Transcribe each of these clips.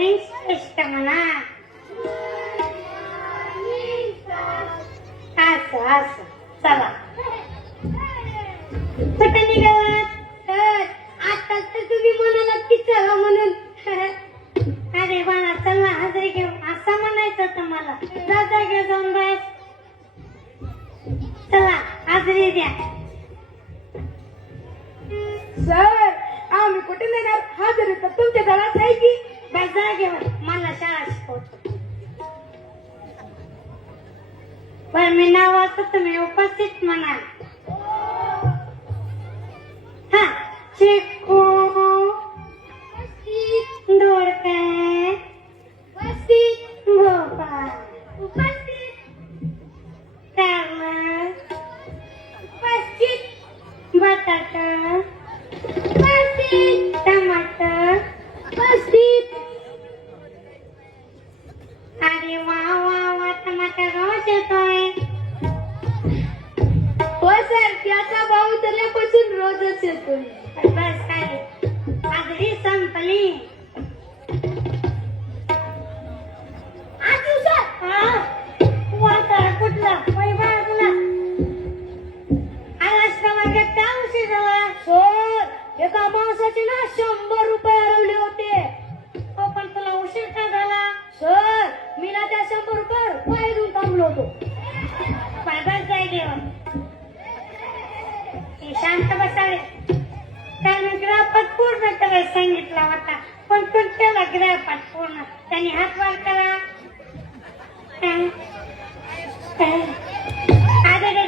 Morning श्रेष्ठ म्हणा. असं असं चला कुठे निघालात? आता तर तुम्ही म्हणालात की चला म्हणून. अरे बाळा चल ना हजरी घेऊ असं म्हणायचं होतं मला. जा जागे जाऊन बस. चला हजरी द्या. सर आम्ही कुठे नेणार? हजेरी तर तुमच्या घरात आहे की. बस जागेवर मला शाळा शिकवतो. पण मी नाव वाचतो तुम्ही उपस्थित म्हणा. हा चिकू दोडके उपस्थित. भोपळा उपस्थित. कारलं उपस्थित. बटाटा उपस्थित. टमाटर उपस्थित. अरे वा वा वा टमाटर रोज येतोय. हो सर त्याचा भाव उतरल्यापासून रोजच येतोय. बस काय हजरी संपली. आजू सर वाटाळा कुठला बाळा तुला आलास का माझ्या त्या उशीर झाला. सर एका माणसाचे ना 100 रुपये हरवले होते. हो पण तुला उशीर का झाला. सर मी ना त्या 100 रुपये पाय देऊन थांबलो होतो. बस जागेवर शांत बसावे. त्याने ग्रहपाठ पूर्ण करायला सांगितला होता पण तू केला ग्रहपाठ पूर्ण. त्याने हात वर करा.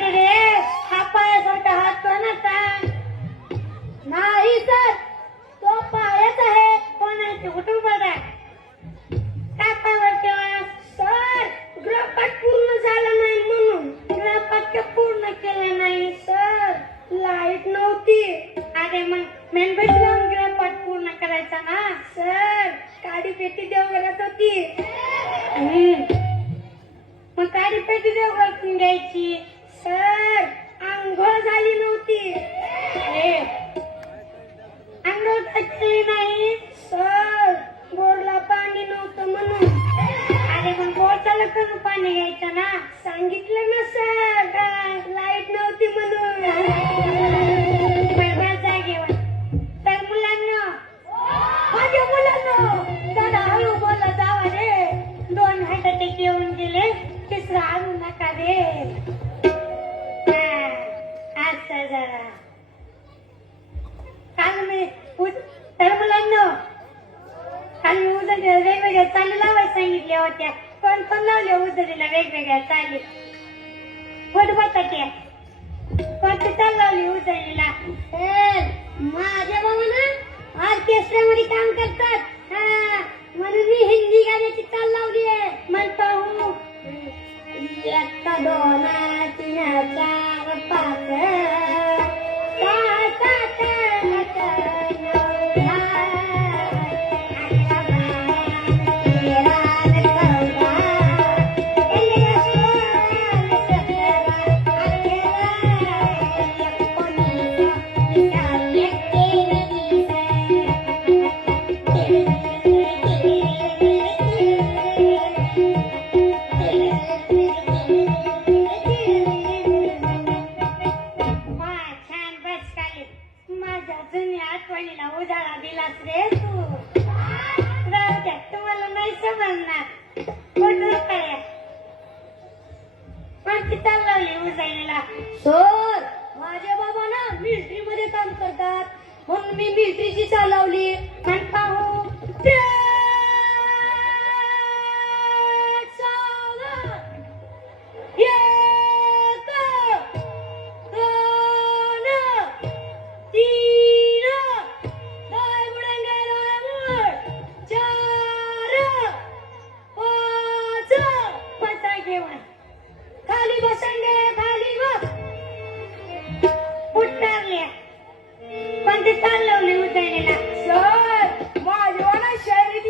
अरे हा पायासारखा हात कोणाचा? नाही सर तो पायच आहे. कोणाचे उठून बघा. काय पायावर केला? सर गृहपाठ पूर्ण झाला नाही म्हणून. ग्रहपाठ पूर्ण केलं नाही. सर लाईट नव्हती. अरे मग मेणबत्ती लावून ग्रहपाठ पूर्ण करायचा ना. सर काडी पेटी देवघरात होती. मग काडी पेटी देवघरातून घ्यायची. सर आंघोळ झाली नव्हती. अंघोळ टाकली नाही. सर बोरला पाणी नव्हतं म्हणून. अरे पण बोटाला करून पाणी घ्यायचं ना. सांगितलं ना सर लाईट नव्हती म्हणून. बरोबर जागेवर. तर मुलांना माझ्या मुलांना जरा हळू बोला जावा रे. 2 हार्ट अटॅक येऊन गेले. तिसरा आणू नका रे. असं जरा काल मी तर मुलांना काल मी उजळीला वेगवेगळ्या चाली लावायला सांगितल्या होत्या. पण लावल्या उजळीला वेगवेगळ्या चाली. फट बटाट्या कोणती चाल लावली उजळीला? माझ्या बाबांना ऑर्केस्ट्रामध्ये काम करतात म्हणून मी हिंदी गाण्याची चाल लावली आहे. म्हणतो हो 1 2 3 4 5 6 7 8 9 छान बस खाली. माझ्या जुन्या आठवणीला उजाळा दिलास रे तू. राहू द्या तुम्हाला नाही समजणार. कुठलं काय कोणती चाल लावली उजळीला? सर माझ्या बाबा ना मिलिटरी मध्ये काम करतात म्हणून मी मिलिटरीची चाल लावली. पण पाहू खाली बसेंगे खाली बस. उतरल्या. कोणती चाल लावली उजळीला? सर माझ्या शायरी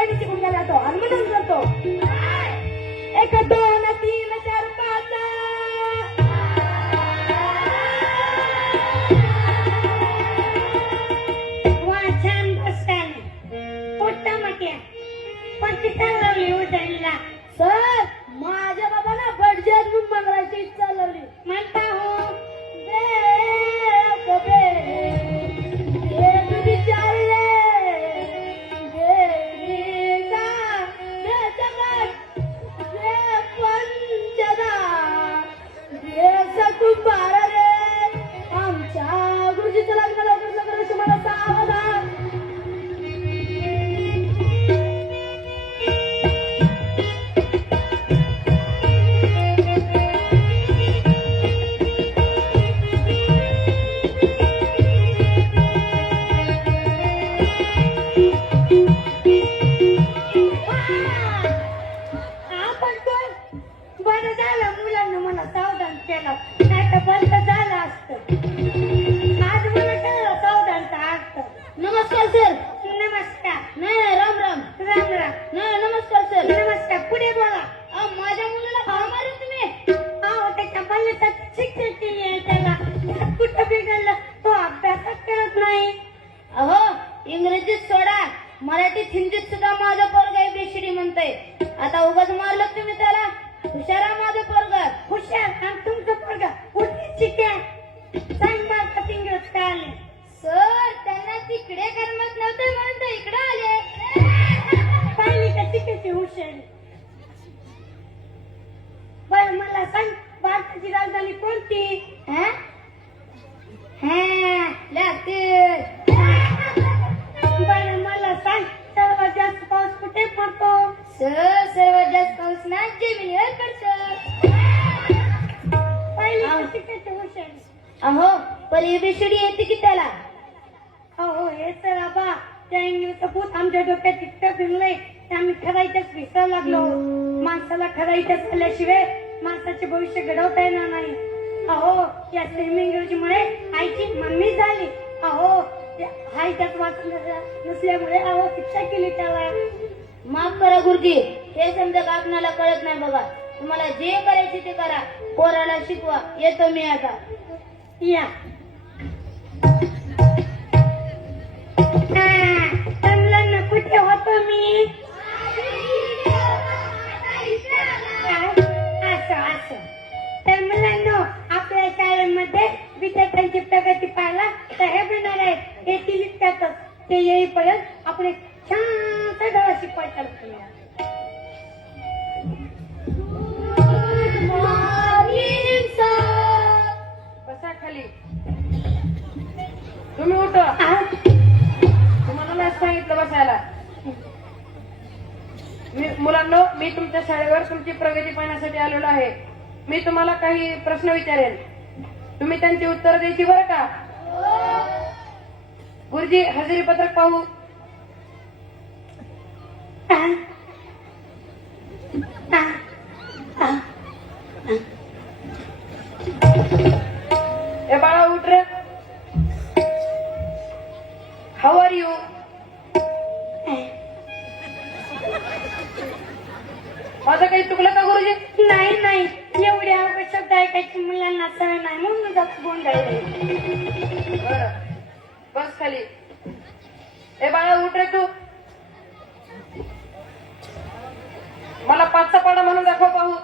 गाडी शिकून गेला तो आणि म्हणून करतो 1 2 3 4 5 वा छान बसताना पोट्टा मट्या पण तिथं लावली उतरला सर माझ्या बाबाला बडजर म्हणून मंगळाची इच्छा लावली म्हणता हो आमच्या गुरुजीचं लग्न लवकर लवकर अशी मला सावधान आपण कोण बरं झालं मुलांना मला सावधान केलं नाही तर बंद झालं असतं आज मला कळलं सावधानचा अर्थ नमस्कार सर नमस्कार नाही राम राम राम राम नाही नमस्कार सर नमस्कार पुढे बोला माझ्या मुलाला का मारलं तुम्ही अहो त्याच्या बल्लेचं शिक्षक आहे त्याला त्यात कुठं बिघडलं तो अभ्यासच करत नाही अहो इंग्रजीत सोडा मराठीत हिंदीत सुद्धा माझं पोरग एबीसीडी म्हणतंय आता उगाच मारलं तुम्ही त्याला हुशारा माझं पोरग हुशार आणि तुमचं पोरगा कुठे शिक्या सांग मला इंग्रज का आले सर त्यांना तिकडे करमत नव्हते म्हणून ते इकडे आले पाहिली का तिकडची हुशारी बरं मला सांग भारताची राजधानी कोणती बरं मला सांग सर्वात जास्त पाऊस कुठे पडतो सर सर्वात जास्त पाऊस ना जमिनीवर पडतो पहिली का तिकडची हुशारी अहो पण एबीसीडी येते की त्याला हो हे तर आबा त्या इंग्लिशचं भूत आमच्या डोक्यात इतकं फिरलंय ते आम्ही खरायच्याच विसर लागलो माणसाला खरायच्याच आल्याशिवाय माणसाचे भविष्य घडवता येणार नाही अहो या सेमी इंग्रजीमुळे आईची मम्मी झाली अहो हाय त्यात वाचलं नसल्यामुळे अहो शिक्षा केली त्याला माफ करा गुरुजी हे समजा का आपणाला कळत नाही बघा तुम्हाला जे करायचे ते करा पोराला शिकवा येतो मी आता या मुलांना कुठे होतो मी असं तर मुलांना आपल्या शाळेमध्ये विद्यार्थ्यांची प्रगती पाहायला साहेब येणार आहेत हे दिलीप करतात ते येईपर्यंत आपण एक छानसा डोळा शिकवायचा बसा खाली तुम्ही उठा तुम्हाला नाही सांगितलं बसायला मुलांनो मी तुमच्या शाळेवर तुमची प्रगती पाहण्यासाठी आलेलो आहे मी तुम्हाला काही प्रश्न विचारेन तुम्ही त्यांची उत्तर द्यायची बरं का गुरुजी हजेरी पत्रक पाहू ए बाळा उठ रे हाऊ आर यू माझं काही चुकलं का गुरुजी नाही एवढे अवघड शब्द ऐकायचे मुलांना सवय नाही म्हणून जास्त गोंधळ बरं बस खाली ए बाळा उठ रे तू मला 5चा पाडा म्हणून दाखव पाहू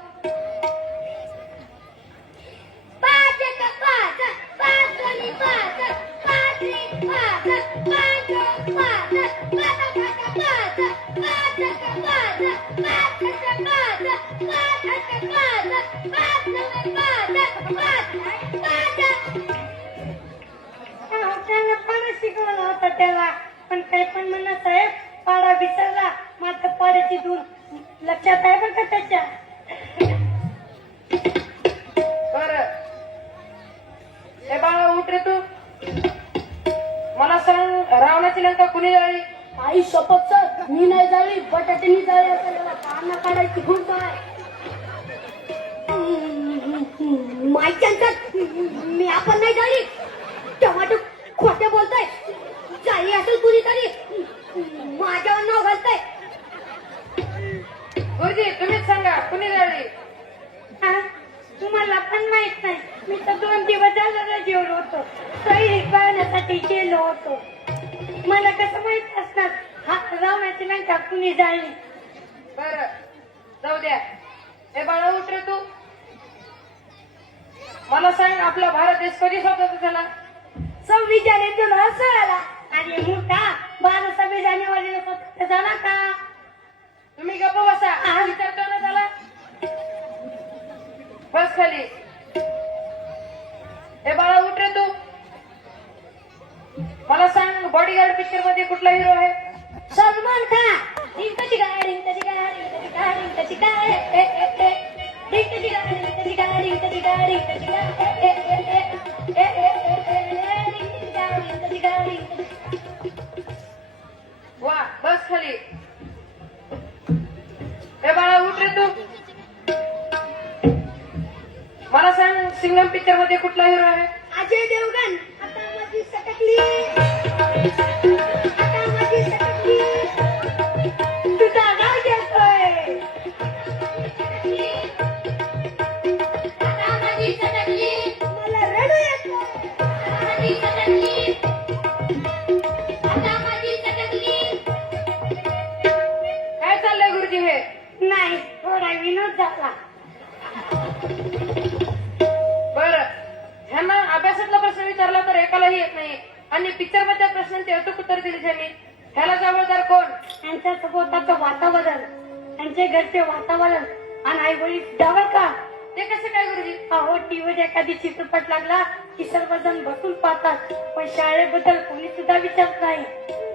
त्याला पाडा शिकवला होता त्याला पण काही पण म्हणा साहेब पाडा विसरला मात्र पाड्याची दूर लक्षात आहे बरं का त्याच्या बरं ए बाळा उठ रे तू मला सांग रावणाची लंका कुणी जाळली आई शपथ सर मी नाही जाळली बटाट्यानी जाळली आपल्याला पाना काढायची खूप आहे माहिती मी आपण नाही जाळली टमाटो खोटे बोलताय जाळली असेल कुणीतरी माझ्यावर नाव घालताय मी केलो होतो. मला कसं माहित असणार हा रावणाची लंका कुणी जाळली. बर जाऊ द्या. हे बाळा उठ रे तू. मला सांग आपला भारत देश कधी स्वतंत्र झाला? 26 जानेवारी 2016. आणि मोठा 12 जानेवारीला स्वतंत्र झाला का? तुम्ही गप्प बसा. विचार करण्यात आला. बस खाली. हे बाळा उठ रे तू. मला सांग बॉडीगार्ड पिक्चर मध्ये कुठला हिरो आहे? सलमान खान. रिंकाची गाडी रिंकाची गाडी रिंकाची गाडी रिंकाची गाडी रिंकाची गाडी रिंकाची गाडी रिंकाची गाडी रिंकाची गाडी. वा बस खाली. हे बाळा उठ रे तू. मला सांग सिंगम पिक्चर मध्ये कुठला हिरो आहे? अजय देवगण. आता माझी सटकली आता माझी सटकली तुझा गाव घेतोय. आता माझी सटकली मला रडू येतोय. आता माझी सटकली आता माझी सटकली. काय चाललंय गुरुजी हे? नाही थोडा विनोद झाला. बर ह्यांना अभ्यासातला प्रश्न विचारला तर एकालाही येत नाही आणि पिक्चर मधल्या प्रश्नांची अचूक उत्तर दिली त्यांनी. ह्याला जबाबदार कोण? यांच्या सभोवताचं वातावरण त्यांचे घरचे वातावरण आणि आई वडील डावं का? ते कसं काय गुरुजी? अहो टीव्हीवर एखादी चित्रपट लागला की सर्वजण बसून पाहतात पण शाळेबद्दल कोणी सुद्धा विचारत नाही.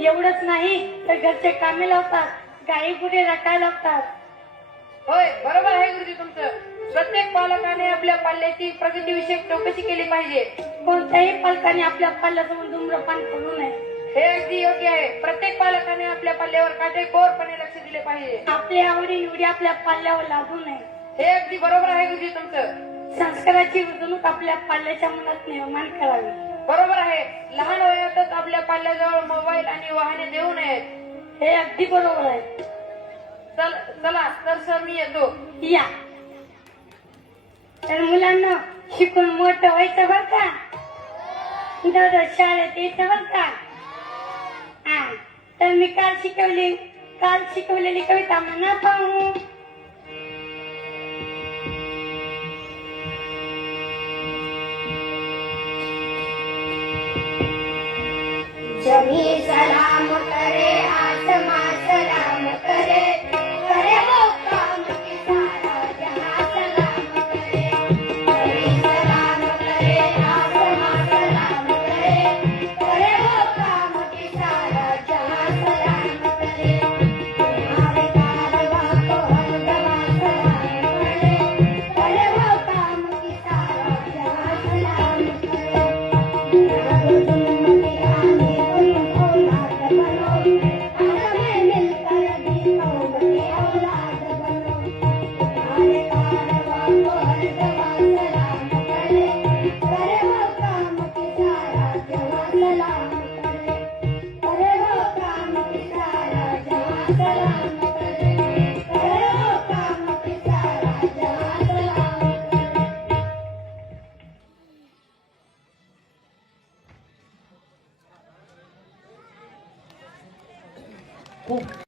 एवढंच नाही तर घरचे कामे लावतात, गाई गुरे राखायला लावतात. होय बरोबर आहे गुरुजी तुमचं. प्रत्येक पालकाने आपल्या पाल्याची प्रगतीविषयक चौकशी केली पाहिजे. कोणत्याही पालकाने आपल्या पाल्यासमोर धूम्रपान करू नये. हे अगदी योग्य आहे. प्रत्येक पालकाने आपल्या पाल्यावर काटेकोरपणे लक्ष दिले पाहिजे. आपल्या आवडी निवडी आपल्या पाल्यावर लादू नये. हे अगदी बरोबर आहे गुरुजी तुमचं. संस्काराची रुजवणूक आपल्या पाल्याच्या मनात निर्माण करावी. बरोबर आहे. लहान वयातच आपल्या पाल्याजवळ मोबाईल आणि वाहने देऊ नयेत. हे अगदी बरोबर आहे. चला तर सर मी येतो. या तर मुलांना शिकून मोठं व्हायचं बर का? दररोज शाळेत यायचं बर का? हा तर मी काल शिकवलेली कविता म्हणा पाहू. जमी सलाम करे आसमां सलाम करे करे वो काम कि सारा जहां सलाम करे. जमी सलाम करे आसमां सलाम करे करे वो काम कि सारा जहां सलाम करे. तुम्हारे कारवां को हम दवा सलाम करे करे वो काम कि सारा जहां सलाम करे. खूप